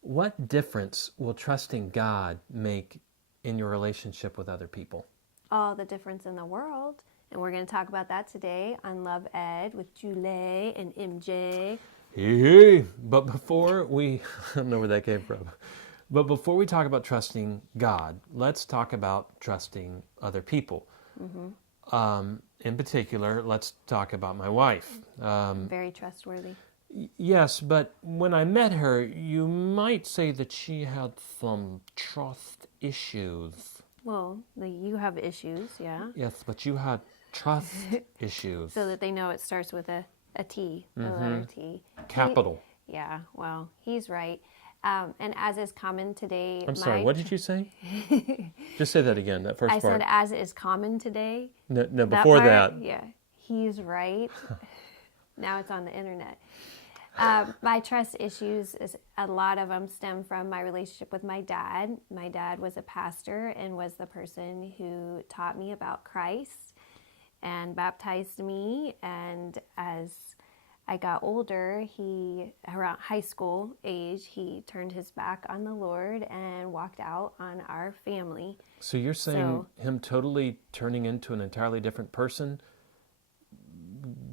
What difference will trusting God make in your relationship with other people? All the difference in the world. And we're going to talk about that today on Love Ed with Julie and MJ. Hey, but before we, I don't know where that came from, but before we talk about trusting God, let's talk about trusting other people. In particular, let's talk about my wife. Very trustworthy. Yes, but when I met her, you might say that she had some trust issues. Well, you have issues, yeah. Yes, but you had trust issues. So that they know it starts with a T, the letter T. Capital. Yeah, well, he's right. And as is common today... I'm sorry, what did you say? Just say that again, that first I part. said as is common today. No, before that. Yeah, he's right. Now it's on the internet. My trust issues, a lot of them stem from my relationship with my dad. My dad was a pastor and was the person who taught me about Christ and baptized me. And as I got older, around high school age, he turned his back on the Lord and walked out on our family. So you're saying him totally turning into an entirely different person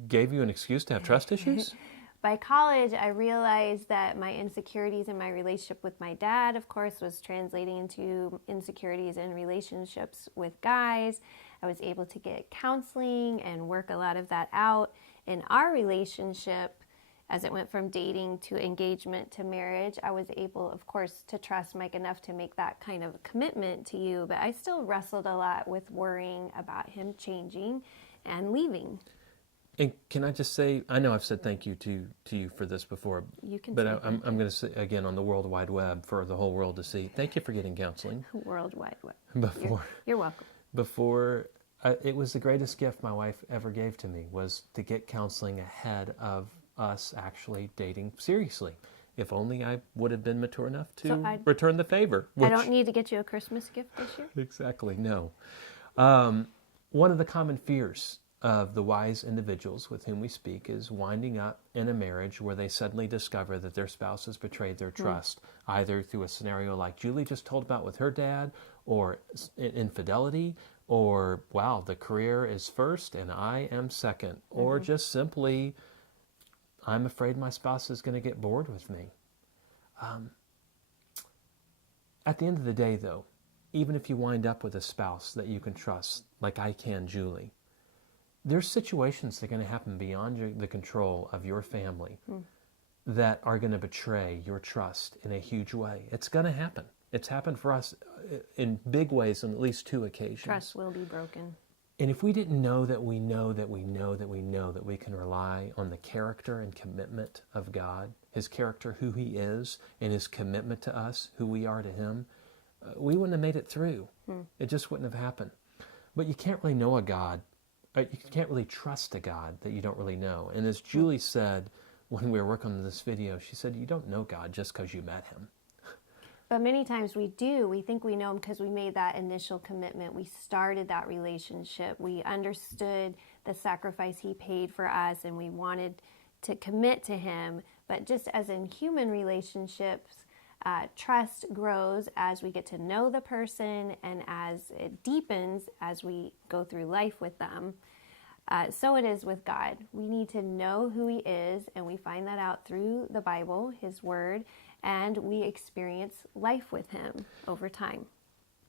gave you an excuse to have trust issues? By college, I realized that my insecurities in my relationship with my dad, of course, was translating into insecurities in relationships with guys. I was able to get counseling and work a lot of that out. In our relationship, as it went from dating to engagement to marriage, I was able, of course, to trust Mike enough to make that kind of commitment to you. But I still wrestled a lot with worrying about him changing and leaving. And can I just say, I know I've said thank you to you for this before, You can but say I'm going to say again on the World Wide Web for the whole world to see. Thank you for getting counseling. World Wide Web. Before You're welcome. Before it was the greatest gift my wife ever gave to me was to get counseling ahead of us actually dating seriously. If only I would have been mature enough to return the favor. I don't need to get you a Christmas gift this year? Exactly, no. One of the common fears of the wise individuals with whom we speak is winding up in a marriage where they suddenly discover that their spouse has betrayed their trust, either through a scenario like Julie just told about with her dad, or infidelity, or, wow, the career is first and I am second, or just simply, I'm afraid my spouse is going to get bored with me. At the end of the day, though, even if you wind up with a spouse that you can trust, like I can Julie, there's situations that are going to happen beyond the control of your family that are going to betray your trust in a huge way. It's going to happen. It's happened for us in big ways on at least 2 occasions. Trust will be broken. And if we didn't know that we know that we know that we know that we can rely on the character and commitment of God, His character, who He is, and His commitment to us, who we are to Him, we wouldn't have made it through. It just wouldn't have happened. But you can't really know a God. You can't really trust a God that you don't really know. And as Julie said when we were working on this video, she said, you don't know God just because you met Him. But many times we do. We think we know Him because we made that initial commitment. We started that relationship. We understood the sacrifice He paid for us, and we wanted to commit to Him. But just as in human relationships, trust grows as we get to know the person and as it deepens as we go through life with them. So it is with God. We need to know who He is, and we find that out through the Bible, His Word, and we experience life with Him over time.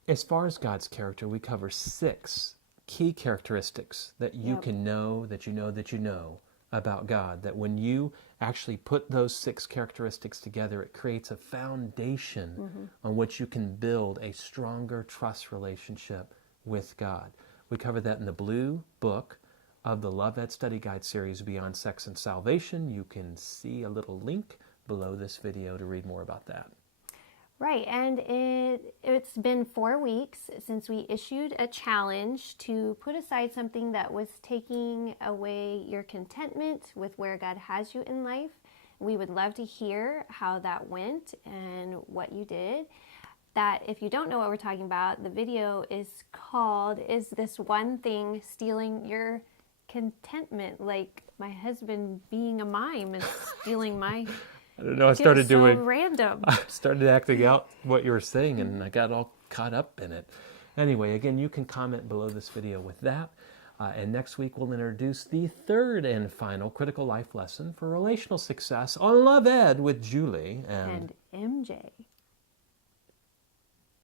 As far as God's character, we cover 6 key characteristics that you can know, that you know, that you know about God. That when you actually put those 6 characteristics together, it creates a foundation on which you can build a stronger trust relationship with God. We cover that in the blue book of the Love Ed Study Guide series, Beyond Sex and Salvation. You can see a little link below this video to read more about that. Right, and it's been 4 weeks since we issued a challenge to put aside something that was taking away your contentment with where God has you in life. We would love to hear how that went and what you did. That if you don't know what we're talking about, the video is called, Is This One Thing Stealing Your Contentment? Like my husband being a mime is stealing my I don't know. I It started was so doing. random. I started acting out what you were saying, and I got all caught up in it. Anyway, again, you can comment below this video with that. And next week, we'll introduce the third and final critical life lesson for relational success on Love Ed with Julie And MJ.